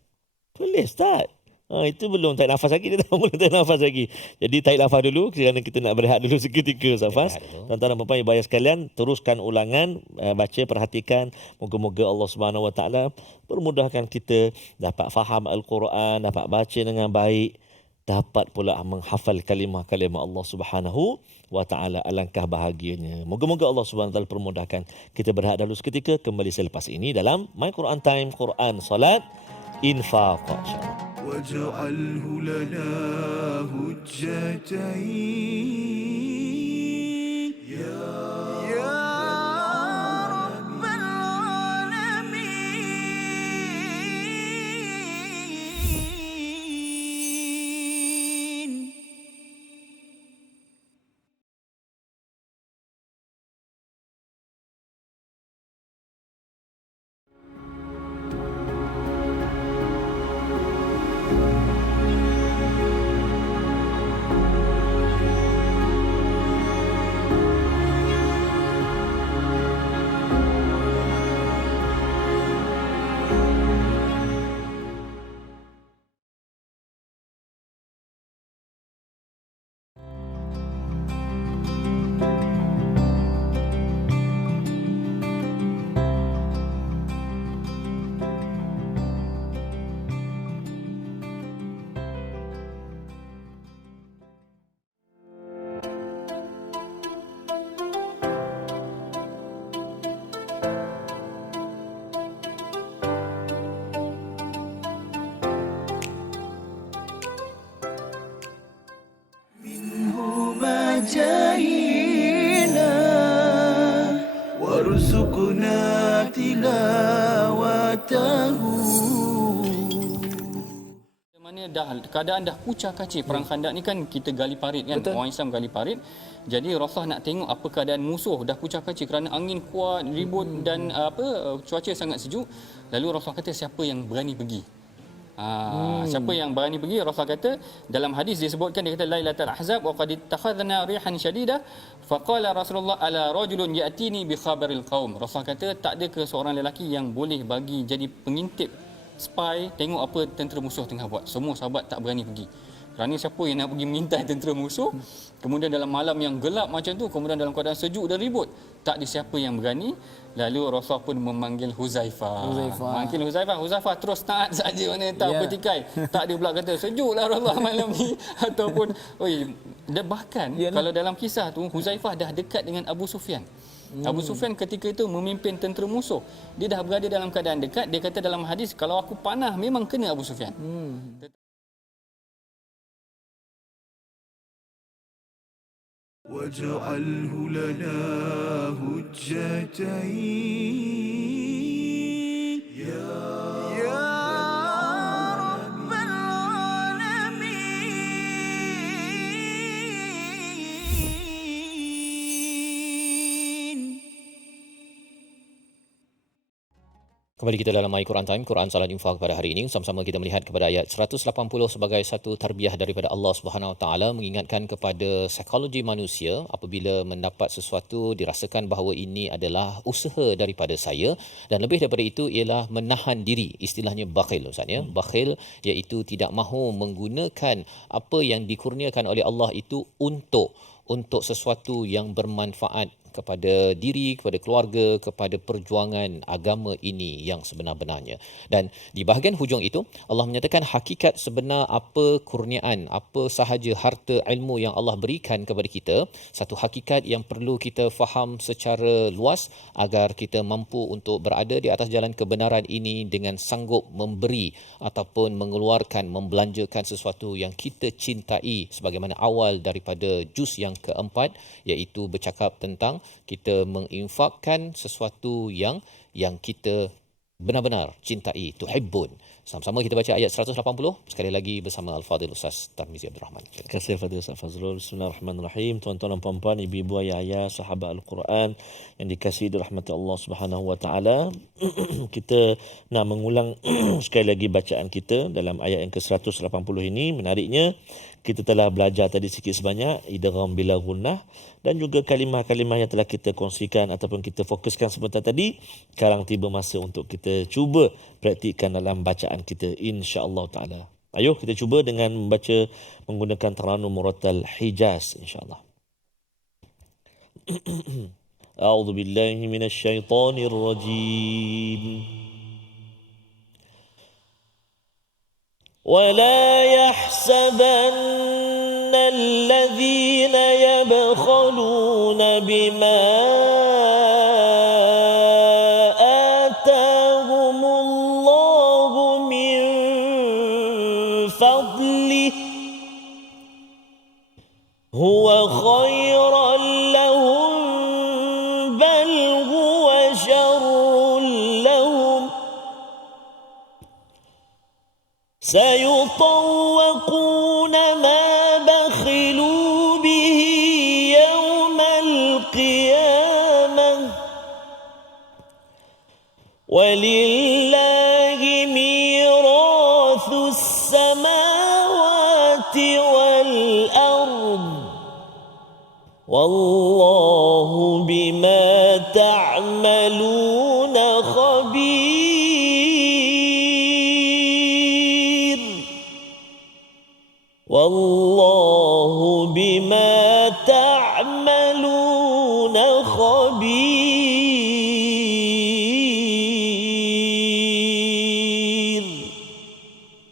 Boleh start. Itu belum tarik nafas lagi. Dia tak boleh tarik nafas lagi. Jadi tarik nafas dulu kerana kita nak berehat dulu seketika, Safas. Tuan-tuan dan puan-puan, ibu ayah sekalian, teruskan ulangan, baca, perhatikan. Moga-moga Allah Subhanahu Wa Taala permudahkan kita dapat faham Al-Quran, dapat baca dengan baik, dapat pula menghafal kalimah-kalimah Allah Subhanahu Wa Taala. Alangkah bahagianya. Moga-moga Allah Subhanahu Wa Taala permudahkan. Kita berehat dulu seketika, kembali selepas ini dalam My Quran Time, Quran, Salat, Infaq, insya-Allah. واجعله لنا هجتين يا رب العالمين. وارزقنا تلاوته. Mana keadaan dah kucar kacir. Perang Khandak ni kan kita gali parit kan. Betul. Orang Islam gali parit. Jadi Rasulullah nak tengok apa keadaan musuh dah kucar kacir kerana angin kuat, ribut dan cuaca sangat sejuk. Lalu Rasulullah kata siapa yang berani pergi? Siapa yang berani pergi? Rasulullah kata dalam hadis disebutkan, dia kata Lailatul Ahzab wa qad ittakhadna rihan shadida faqala Rasulullah ala rajulun ya'tini bi khabaril qaum. Rasulullah kata tak ada ke seorang lelaki yang boleh bagi jadi pengintip spy tengok apa tentera musuh tengah buat. Semua sahabat tak berani pergi. Kerana siapa yang nak pergi mengintai tentera musuh, kemudian dalam malam yang gelap macam tu, kemudian dalam keadaan sejuk dan ribut, tak ada siapa yang berani. Lalu Rasulullah pun memanggil Huzaifah. Manggil Huzaifah terus taat saja, mana tak bertikai. Tak ada pula kata sejuklah Rasulullah malam ni ataupun bahkan kalau dalam kisah tu Huzaifah dah dekat dengan Abu Sufyan. Abu Sufyan ketika itu memimpin tentera musuh. Dia dah berada dalam keadaan dekat. Dia kata dalam hadis, kalau aku panah memang kena Abu Sufyan. واجعله لنا هجتين يا رب العالمين. Kembali kita dalam My Quran Time, Quran Salat Infak pada hari ini. Sama-sama kita melihat kepada ayat 180 sebagai satu tarbiyah daripada Allah Subhanahu Wa Taala, mengingatkan kepada psikologi manusia apabila mendapat sesuatu dirasakan bahawa ini adalah usaha daripada saya, dan lebih daripada itu ialah menahan diri. Istilahnya bakhil, Ustaz ya. Bakhil iaitu tidak mahu menggunakan apa yang dikurniakan oleh Allah itu untuk sesuatu yang bermanfaat kepada diri, kepada keluarga, kepada perjuangan agama ini yang sebenar-benarnya. Dan di bahagian hujung itu Allah menyatakan hakikat sebenar apa kurniaan, apa sahaja harta ilmu yang Allah berikan kepada kita, satu hakikat yang perlu kita faham secara luas agar kita mampu untuk berada di atas jalan kebenaran ini dengan sanggup memberi ataupun mengeluarkan, membelanjakan sesuatu yang kita cintai, sebagaimana awal daripada juz yang keempat, iaitu bercakap tentang kita menginfakkan sesuatu yang kita benar-benar cintai, tuhibbun. Sama-sama kita baca ayat 180 sekali lagi bersama Al-Fadhil Ustaz Tarmizi Abdul Rahman. Terima kasih Fadil Ustaz Fazrul. Bismillahirrahmanirrahim. Tuan-tuan dan puan-puan, ibu-ibu, ayah-ayah, sahabat Al-Quran yang dikasihi dirahmati Allah Subhanahu Wa Taala. Kita nak mengulang sekali lagi bacaan kita dalam ayat yang ke-180 ini. Menariknya, kita telah belajar tadi sikit sebanyak idgham bila gunnah dan juga kalimah-kalimah yang telah kita kongsikan ataupun kita fokuskan sebentar tadi. Sekarang tiba masa untuk kita cuba praktikkan dalam bacaan kita, insya-Allah taala. Ayo kita cuba dengan membaca menggunakan taranum murattal Hijaz, insya-Allah. A'udzu billahi minasyaitonir rajim. ولا يحسبن الذين يبخلون بما آتاهم الله من فضله هو خيرا لهم بل هو شر لهم سيطوقون ما بخلوا به يوم القيامة ولله ميراث السماوات والأرض والله بما تعملون خبير والله بما تعملون خبير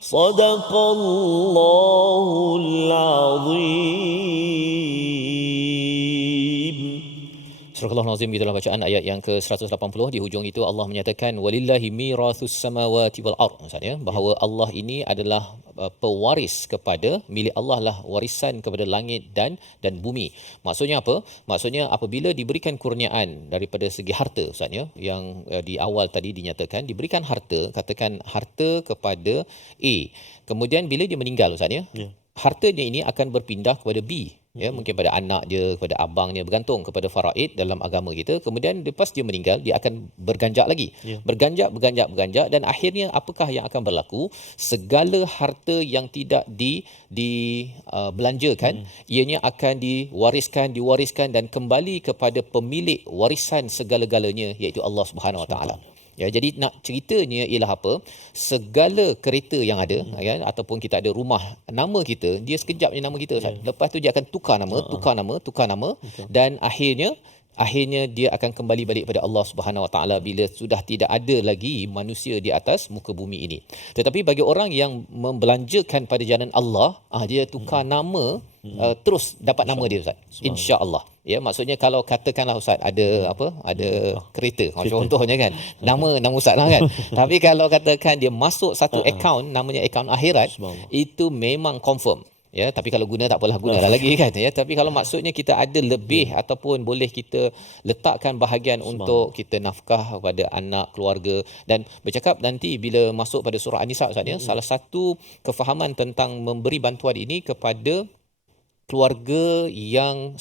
صدق الله العظيم. Surah Astagfirullahalazim, di dalam bacaan ayat yang ke-180 di hujung itu Allah menyatakan walillahi mirathus samawati wal ard, maksudnya bahawa Allah ini adalah pewaris kepada, milik Allah lah warisan kepada langit dan bumi. Maksudnya apa? Maksudnya apabila diberikan kurniaan daripada segi harta, maksudnya yang di awal tadi dinyatakan diberikan harta, katakan harta kepada A. Kemudian bila dia meninggal, maksudnya hartanya ini akan berpindah kepada B, ya, mungkin pada anak dia, kepada abangnya, bergantung kepada faraid dalam agama kita. Kemudian lepas dia meninggal, dia akan berganjak lagi, berganjak dan akhirnya apakah yang akan berlaku? Segala harta yang tidak belanjakan, ianya akan diwariskan dan kembali kepada pemilik warisan segala-galanya, iaitu Allah Subhanahu Wa Taala. Ya, jadi nak ceritanya ialah apa? Segala kereta yang ada, kan, ataupun kita ada rumah, nama kita, dia sekejap je nama kita. Lepas tu dia akan tukar nama dan akhirnya dia akan kembali balik pada Allah Subhanahu Wa Taala bila sudah tidak ada lagi manusia di atas muka bumi ini. Tetapi bagi orang yang membelanjakan pada jalan Allah, dia tukar nama, terus dapat nama dia, Ustaz. Insya-Allah. Ya, maksudnya kalau katakanlah Ustaz ada kereta, contohnya kan. Nama Ustaz lah kan. Tapi kalau katakan dia masuk satu akaun, namanya akaun akhirat, itu memang confirm. Ya, tapi kalau guna tak apalah, gunalah lagi kan, ya. Tapi kalau maksudnya kita ada lebih ataupun boleh kita letakkan bahagian untuk kita nafkah kepada anak, keluarga, dan bercakap nanti bila masuk pada surah An-Nisa, Ustaz, ya, salah satu kefahaman tentang memberi bantuan ini kepada keluarga yang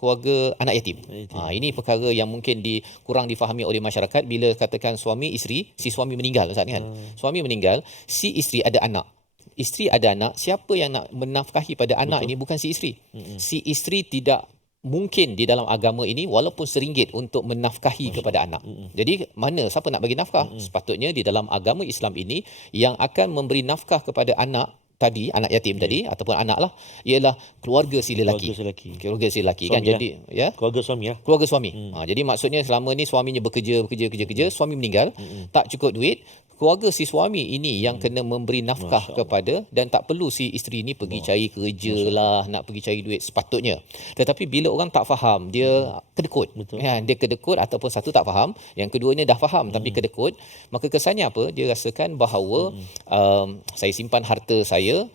keluarga anak yatim. Ini perkara yang mungkin kurang difahami oleh masyarakat. Bila katakan suami isteri, si suami meninggal, Ustaz, kan. Suami meninggal, si isteri ada anak. Isteri ada anak, siapa yang nak menafkahi pada anak ini? Bukan si isteri. Si isteri tidak mungkin di dalam agama ini walaupun RM1 untuk menafkahi kepada anak. Jadi siapa nak bagi nafkah? Sepatutnya di dalam agama Islam ini yang akan memberi nafkah kepada anak tadi, anak yatim tadi ataupun anak lah, ialah keluarga si lelaki. Keluarga si lelaki kan. Jadi ya, keluarga suami. Jadi maksudnya selama ni suaminya bekerja, suami meninggal, tak cukup duit, keluarga si suami ini yang kena memberi nafkah kepada, dan tak perlu si isteri ni pergi cari kerja lah, nak pergi cari duit sepatutnya. Tetapi bila orang tak faham, dia kedekut. Dia kedekut, ataupun satu tak faham, yang keduanya dah faham tapi kedekut, maka kesannya apa? Dia rasakan bahawa saya simpan harta saya,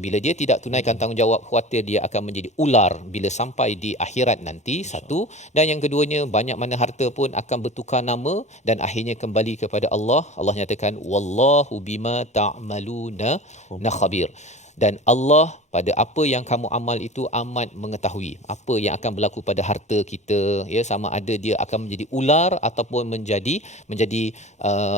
bila dia tidak tunaikan tanggungjawab, khuatir dia akan menjadi ular bila sampai di akhirat nanti, satu. Dan yang keduanya, banyak mana harta pun akan bertukar nama dan akhirnya kembali kepada Allah. Allah nyatakan wallahu bima ta'maluna khabir. Dan Allah pada apa yang kamu amal itu amat mengetahui apa yang akan berlaku pada harta kita, ya, sama ada dia akan menjadi ular ataupun menjadi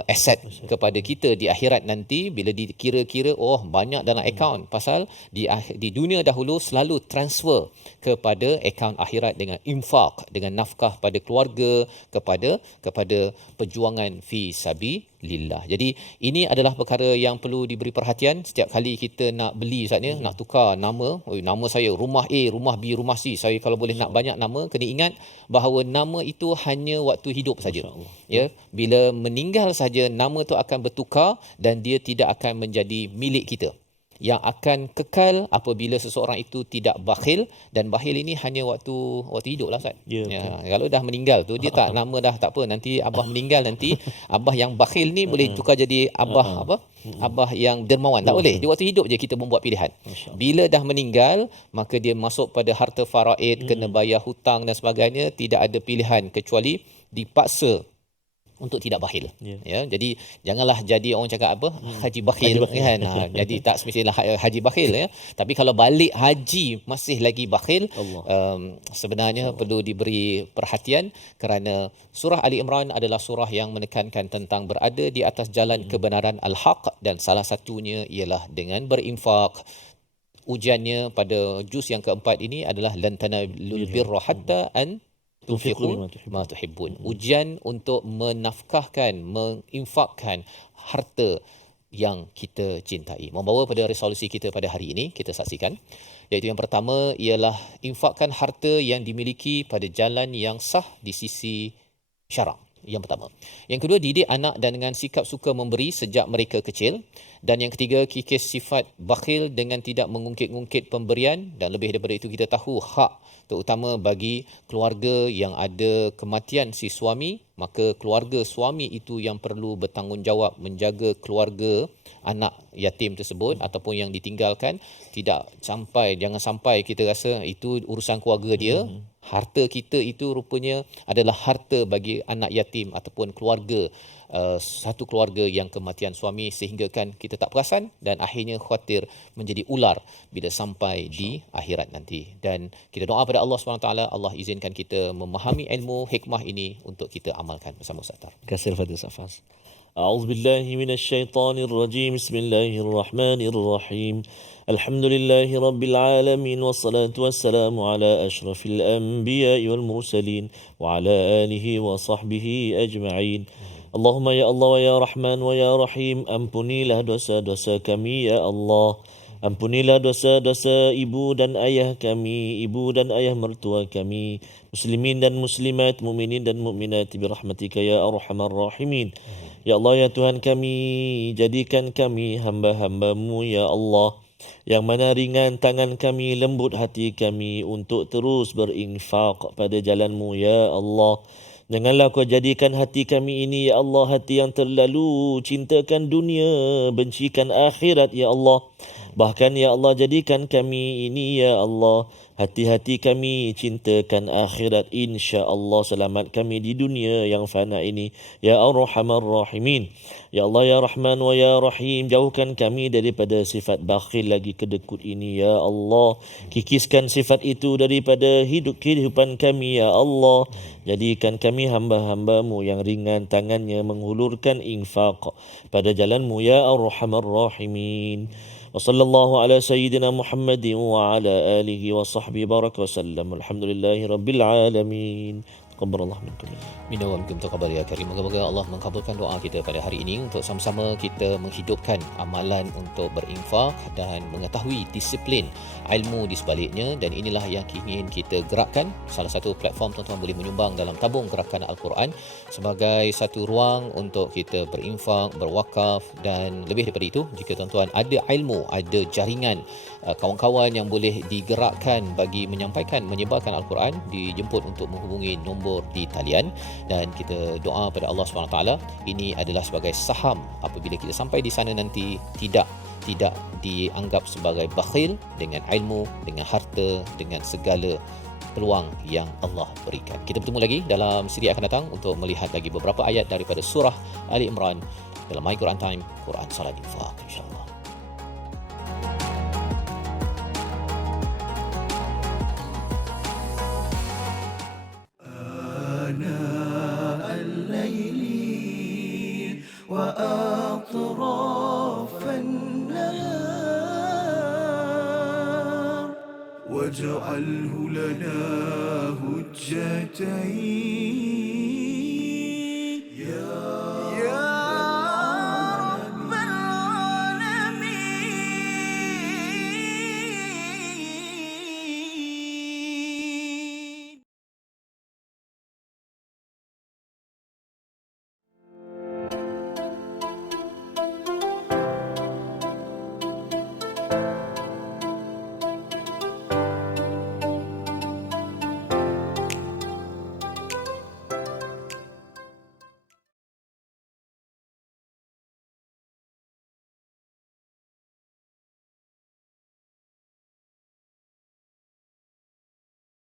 aset kepada kita di akhirat nanti bila dikira-kira banyak dalam akaun, pasal di dunia dahulu selalu transfer kepada akaun akhirat dengan infak, dengan nafkah pada keluarga, kepada perjuangan fi sabilillah. Jadi ini adalah perkara yang perlu diberi perhatian setiap kali kita nak beli, Ustaz, nak tukar nama. Nama saya rumah A, rumah B, rumah C. Saya kalau boleh nak banyak nama, kena ingat bahawa nama itu hanya waktu hidup saja. Ya, bila meninggal saja nama tu akan bertukar dan dia tidak akan menjadi milik kita. Yang akan kekal apabila seseorang itu tidak bakhil, dan bakhil ini hanya waktu hidup lah, Ustaz. Kalau dah meninggal tu dia tak, nama dah tak apa, nanti abah meninggal, nanti abah yang bakhil ni boleh tukar jadi abah abah yang dermawan, tak boleh. Di waktu hidup je kita membuat pilihan. Bila dah meninggal, maka dia masuk pada harta faraid, kena bayar hutang dan sebagainya, tidak ada pilihan kecuali dipaksa untuk tidak bakhil. Ya, jadi janganlah jadi orang cakap haji bakhil, kan. Jadi tak semestilah haji bakhil, ya. Tapi kalau balik haji masih lagi bakhil, sebenarnya perlu diberi perhatian, kerana surah Ali Imran adalah surah yang menekankan tentang berada di atas jalan kebenaran al-haq, dan salah satunya ialah dengan berinfak. Ujiannya pada juz yang keempat ini adalah lan tanalul birra hatta an tunfiqu ma tuhibbun. Ujian untuk menafkahkan, menginfakkan harta yang kita cintai. Membawa pada resolusi kita pada hari ini, kita saksikan, iaitu yang pertama ialah infakkan harta yang dimiliki pada jalan yang sah di sisi syarak. Yang pertama. Yang kedua, didik anak dan dengan sikap suka memberi sejak mereka kecil. Dan yang ketiga, kikis sifat bakhil dengan tidak mengungkit-ungkit pemberian, dan lebih daripada itu kita tahu hak terutama bagi keluarga yang ada kematian si suami, maka keluarga suami itu yang perlu bertanggungjawab menjaga keluarga anak yatim tersebut ataupun yang ditinggalkan. Jangan sampai kita rasa itu urusan keluarga dia. Harta kita itu rupanya adalah harta bagi anak yatim ataupun keluarga, satu keluarga yang kematian suami, sehingga kan kita tak perasan dan akhirnya khawatir menjadi ular bila sampai di akhirat nanti. Dan kita doa pada Allah SWT, Allah izinkan kita memahami ilmu hikmah ini untuk kita amalkan bersama Ustaz Tar. Terima kasih Al-Fatihah Safas. أعوذ بالله من الشيطان الرجيم بسم الله الرحمن الرحيم الحمد لله رب العالمين والصلاة والسلام على أشرف الأنبياء والمرسلين وعلى آله وصحبه أجمعين اللهم يا الله ويا رحمن ويا رحيم ampunilah dosa-dosa kami ya Allah. Ampunilah dosa-dosa ibu dan ayah kami, ibu dan ayah mertua kami, muslimin dan muslimat, mukminin dan mukminat birahmatika ya arhamar rahimin. Ya Allah ya Tuhan kami, jadikan kami hamba-hamba-Mu ya Allah, yang mana ringan tangan kami, lembut hati kami untuk terus berinfak pada jalan-Mu ya Allah. Janganlah Kau jadikan hati kami ini ya Allah hati yang terlalu cintakan dunia, bencikan akhirat ya Allah. Bahkan ya Allah, jadikan kami ini ya Allah, hati-hati kami cintakan akhirat, insya-Allah selamat kami di dunia yang fana ini ya Arhamar Rahimin. Ya Allah ya Rahman wa ya Rahim, jauhkan kami daripada sifat bakhil lagi kedekut ini ya Allah. Kikiskan sifat itu daripada kehidupan kami ya Allah. Jadikan kami hamba-hamba-Mu yang ringan tangannya menghulurkan infak pada jalan-Mu ya Arhamar Rahimin. وصلى الله على سيدنا محمد وعلى آله وصحبه بارك وسلم الحمد لله رب العالمين تقبل الله منكم. Minna wa minkum taqabbal ya karim. Moga-moga Allah mengabulkan doa kita pada hari ini untuk sama-sama kita menghidupkan amalan untuk berinfak dan mengetahui disiplin ilmu di sebaliknya, dan inilah yang ingin kita gerakkan. Salah satu platform tuan-tuan boleh menyumbang dalam tabung gerakan Al-Quran sebagai satu ruang untuk kita berinfak, berwakaf, dan lebih daripada itu, jika tuan-tuan ada ilmu, ada jaringan kawan-kawan yang boleh digerakkan bagi menyampaikan, menyebarkan Al-Quran, dijemput untuk menghubungi nombor di talian. Dan kita doa pada Allah SWT, ini adalah sebagai saham apabila kita sampai di sana nanti, tidak dianggap sebagai bakhil dengan ilmu, dengan harta, dengan segala peluang yang Allah berikan. Kita bertemu lagi dalam siri akan datang untuk melihat lagi beberapa ayat daripada surah Ali Imran dalam My Quran Time, Quran Salat Infaq, insya-Allah. وأطراف النهار واجعله لنا هجتين